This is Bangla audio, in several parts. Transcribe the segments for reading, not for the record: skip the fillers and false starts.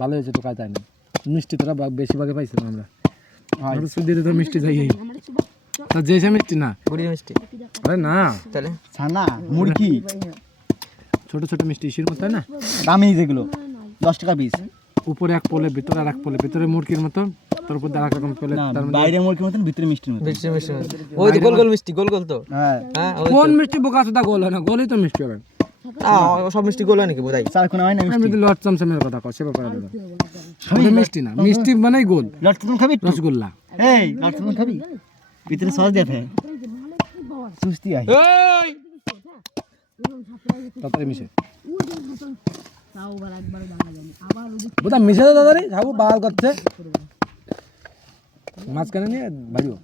ভালো হয়েছে তো কাজ না মিষ্টি তোরা বেশি ভাগে পাইছিলাম আমরা সুদিতে তো মিষ্টি যাই তা যেসে মিষ্টি না গুড়ির মিষ্টি আরে না তাহলে ছানা মুরগি ছোট ছোট মিষ্টি ইসির মতো না দামি যেগুলো 10 টাকা পিস উপরে এক পোলে ভিতরে আর এক পোলে ভিতরে মুরগির মতো তোর উপর আর এক রকম পোলে তার মধ্যে বাইরে মুরগির মতন ভিতরে মিষ্টির মতো মিষ্টি মিষ্টি ওই তো গোল গোল মিষ্টি গোল গোল তো হ্যাঁ হ্যাঁ কোন মিষ্টি বোকা সুদা গোল হয় না গোলই তো মিষ্টি হবে সব মিষ্টি গোল হয় নাকি বোধাই চার কোনা হয় না আমি তো লট চমচমের কথা কই সেবা করে দাও সবই মিষ্টি না মিষ্টি মানে গোল লট তুমি খাবি রসগোল্লা এই লট তুমি খাবি ভিতরে সস দিয়ে ফে সুস্তি আই এই তাড়াতাড়ি মিশে বুঝা মিশে দাও দাদারি যাবো বাল করছে মাছ কেন নিয়ে ভাইও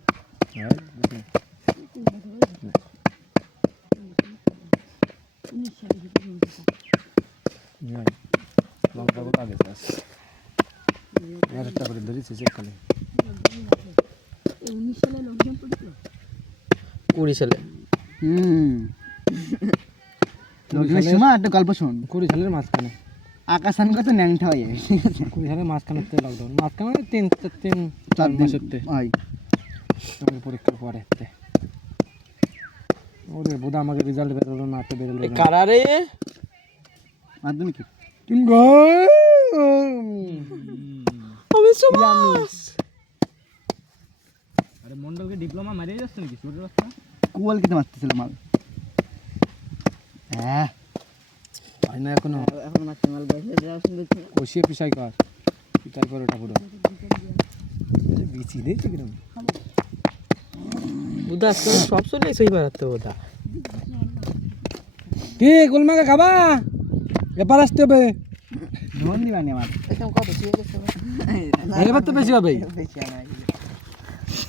লঙ্কা কত আগে একটা করে ধরেছি চেক খালি 20 সালে লগ্নের সময় একটা গল্প শুন 20 সালের মাঝখানে আকাশ আন কত ন্যাংটা হয়ে 20 সালের মাঝখানে লকডাউন মাঝখানে 3 মাসের হয় পরীক্ষার পরে ওরে বোধ আমাকে রেজাল্ট বেরোলো না তো বেরোলো কারা রে মাধ্যমিক তুমি আমি সুমাস আরে মন্ডলকে ডিপ্লোমা মারিয়ে যাচ্ছে নাকি শুরু রাস্তা কুয়াল কিতে মারতেছিল মাল হ্যাঁ হয় না এখনো মারতে মাল বাইরে যাওয়া শুনতে কষিয়ে পিসাই কর পিসাই কর ওটা পুরো বিচি দিয়েছে কিরম বুদা আজকে সব চলে সেই বাড়াতে বোধা কি গোলমাকে খাবা এবার আসতে হবে ধন দিবানি আমার কত ঠিক আছে এবার তো বেশি হবে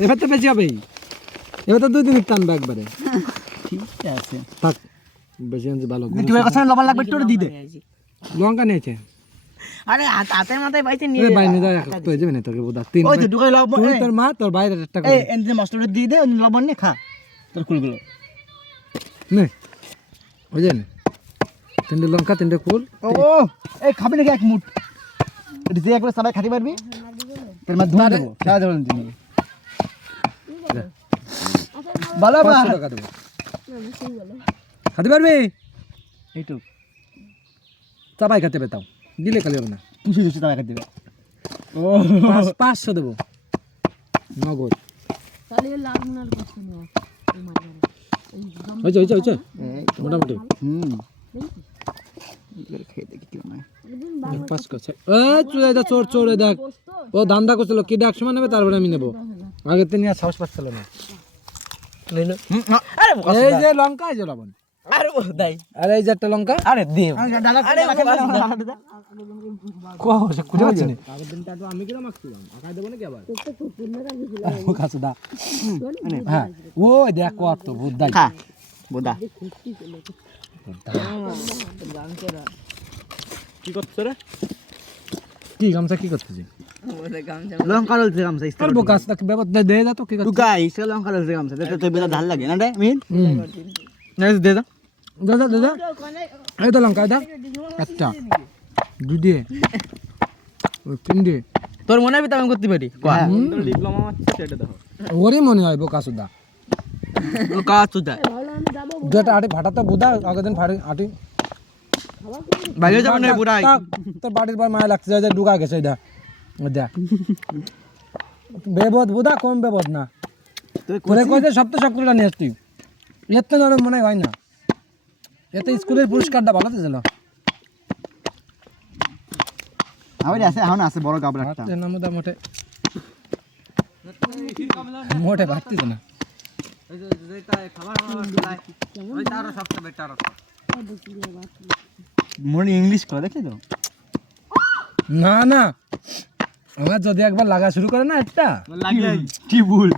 এবার তো বেশি হবে এবার তো 2 দিন টানবে একবারে ঠিক আছে থাক বেশি আনছি ভালো তুই কথা লবণ লাগবে একটু দি দে লঙ্কা নিয়েছে আরে হাতের মাথায় পাইছে নিয়ে এই বাইরে যা এক তো যাবে না তোকে বোধা 3 ওই তো ঢুকাই লবণ তুই তোর মা তোর বাইরে একটা এই করে এনে মশলাটা দিয়ে দে লবণ নে খা তোর কুলগুলো নে ওই যে নে 3 লঙ্কা 3 কুল ও এই খাবি নাকি এক মুঠ এটা দিয়ে একবার সবাই খেতে পারবি তোর মা ধুয়ে দেবো খেয়া দেবো তুমি ভালো 500 টাকা দেবো খেতে পারবি এইটু সবাই খেতে পেতাম দিলে খালি হবে না তুই দুশো টাকা খেতে দেবে ও 500 দেবো নগদ হয়েছে মোটামুটি খেয়ে দেখি কি হয় পাস করছে চলে যা চোর দেখ ও ধান্দা করছিল কি ডাক সময় নেবে তারপরে আমি নেবো আগে তিনি আর সাহস পাচ্ছিল না এই যে লঙ্কা এই যে লবণ আরে বোধাই আর এই যে একটা লঙ্কা আরে দে আরে খুঁজে পাচ্ছি না আগের দিনটা তো আমি কিরম মাখছিলাম আঁকাই দেবো নাকি আবার কাছুদা হ্যাঁ ও দেখ কত বুদ্ধাই খা বোদা কি করছ রে কি গামছা কি করতেছি লঙ্কা রলছে গামছা তোর বোকাস তাক ব্যবস্থা দে দা তো কি তুই গাই সে লঙ্কা রলছে গামছা দেখতে তো বেলা ঢাল লাগে না রে মিন দে দা এই তো লঙ্কা দা একটা দুই তিন দিয়ে তোর মনে হবে আমি করতে পারি ডিপ্লোমা মারছিস সেটা দেখো ওরই মনে হয় বোকাসুদা ও কাচুদা দুটা আটি ভাটাতে বুদা আগের দিন ফাড়ি আটি বাইরে যাব না বুড়াই তোর বাড়ির পর মায়া লাগছে যে ডুকা গেছে এটা দেখ বেবদ বুদা কম বেবদ না করে কইতে সব করে নিয়ে আসতি এত নরম মনে হয় না এতে স্কুলের পুরস্কারটা ভালো দিছিল আমার আছে এখন আছে বড় গাবলা একটা না মোটে বাড়তিছে না মনে ইংলিশ করে দেখলি তো না আমার যদি একবার লাগা শুরু করে না একটা কি ভুল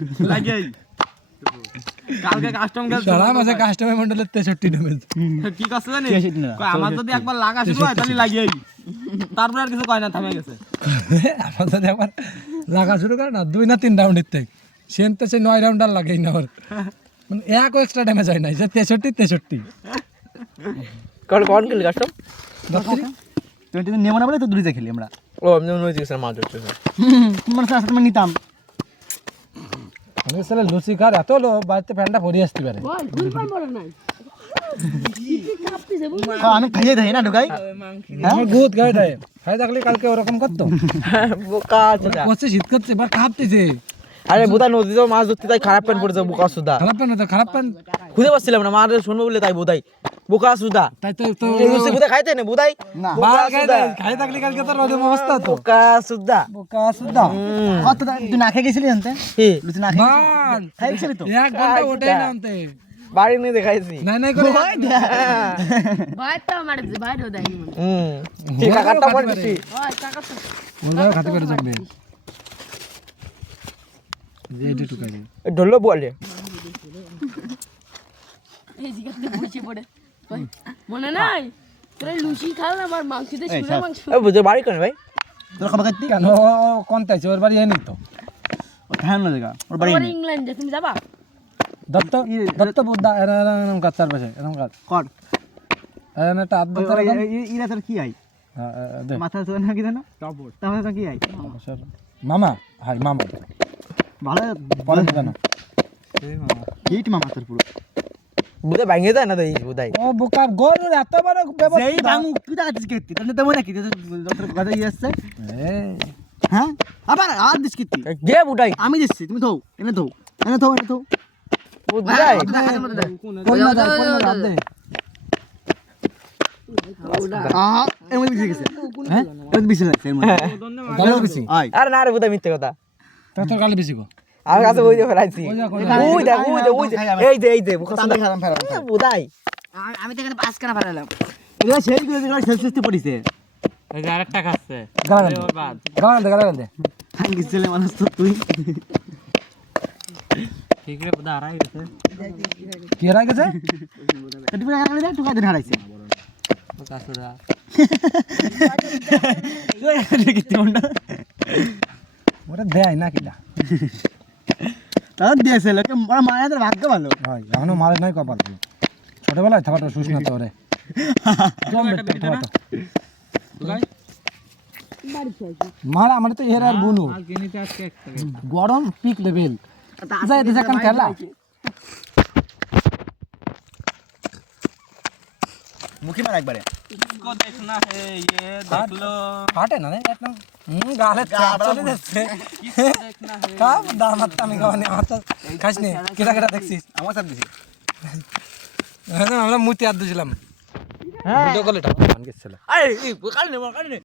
কালকে কাস্টম গেল সারা মাসে কাস্টমার মন্ডলের 63 ড্যামেজ কি করছে জানি কই আমার যদি একবার লাগা শুরু হয় তাহলে লাগিয়েই তারপর আর কিছু কয় না থামে গেছে আমার যদি একবার লাগা শুরু করে না 2 না 3 রাউন্ডের থেকে সেনতে সে 9 রাউন্ড আর লাগেই না ওর মানে এক এক্সট্রা ড্যামেজ হয় না যে 63 কোন খেলি কাস্টম তুই তো নেমো না বলে তো দূরে খেলি আমরা ও আমি নই দিয়েছিলাম মাছ ধরতে তোমার সাথে আমরা নিতাম আমি সালে লুচি খার এত লো বাড়িতে ফ্যানটা পরে আসতে পারে আমি খাইয়ে দেই না ঢুকাই আমার গুদ গায়ে দেয় খাই থাকলে কালকে ওরকম করতো বোকা চোদা করছে শীত করছে এবার কাঁপতেছে আরে বোধা নদীতে মাছ ধরতে তাই খারাপ প্যান্ট পড়েছে বোকা সুদা খারাপ প্যান তো খারাপ প্যান খুঁজে পাচ্ছিলাম না মার শুনবো বলে তাই বোধাই বোকা সুদা তাই তো তো লুচি বোধা খাইতে না বোধাই না বাল খাই দেয় খাই থাকলে কালকে তো রোদে অবস্থা তো বোকা সুদা বোকা সুদা কত তুই না খেয়ে গেছিলি জানতে কি লুচি না খেয়ে বাল খাইছিলি তো 1 ঘন্টা ওঠে না আনতে বাড়ি নিয়ে দেখাইছি নাই নাই করে ঠিক কাকারটা পড়েছি ওরা খাতে পেরে যাবে যে এটা টুকাই দে ঢোলো বলে মনে নাই তোরা লুচি খাল আমার মাংস দিয়ে শুনে মাংস এ বুঝে বাড়ি কেন ভাই তোর খাবার খাইতি কেন কোন তাইছে ওর বাড়ি এনে তো ও ঠান না জায়গা ওর বাড়ি আমার ইংল্যান্ডে তুমি যাবা দত্ত দত্ত বুদ্ধা এরকম কাজ চার পাশে এরকম কাজ কর এরকম একটা আদ্য ইরা তোর কি আই দে মাথা তো না কি জানো টপর তাহলে তো কি আই মামা হাই মামা ভালো বলে কেন হিট মামা তোর পুরো বুঝে ভাঙে যায় না দেই বুঝাই ও বোকার গরুর এত বড় ব্যবস্থা সেই ভাঙু কি দাঁড়াচ্ছিস কেতি তাহলে তেমন নাকি ডক্টর কথা ইয়ে আসছে এই হ্যাঁ আবার আর দিস কেতি গে বুঝাই আমি দিচ্ছি তুমি থৌ এনে থৌ এনে থৌ এনে থৌ বুঝাই কোন না দাও দে আহা এর মধ্যে বিছে গেছে হ্যাঁ ওই বিছে লাগছে এর মধ্যে গালো বেশি আই আরে না রে বুঝাই মিথ্যে কথা তোর গালে বেশি গো আমার কাছে ওই যে ফেলাইছি ওই যা, ওই দে এই দে বোকা সুদা ফেরাম বুঝাই আমি তো এখানে 5 কানা ফেলালাম এটা সেই দিকে সেলসিয়াসে পড়িছে গালা দে হাঙ্গি ছেলে মানুষ তো তুই কি রাই গেছে তুমি আগে না টুকা দিন হারাইছে ওটা দেয় না কিটা তাও দিয়েছে লোকে ওরা মায়ের ভাগ্য ভালো ভাই এখনো মারে নাই কপাল ছোটবেলায় থাকাটা শুস না তোরে মারা আমার তো এর আর বুনু গরম পিক লেভেল যাই দেশে কান খেলা মুখি মার একবারে ফাটে না রে একদম গালে চাপ চলে যাচ্ছে কাম দামাত আমি খাওয়ানি আমার তো খাস নি কেটা কেটা দেখছিস আমার সাথে দিছি আমরা মুতি আর দিছিলাম ভিডিও কলে টাকা গেছিল আরে কাল নে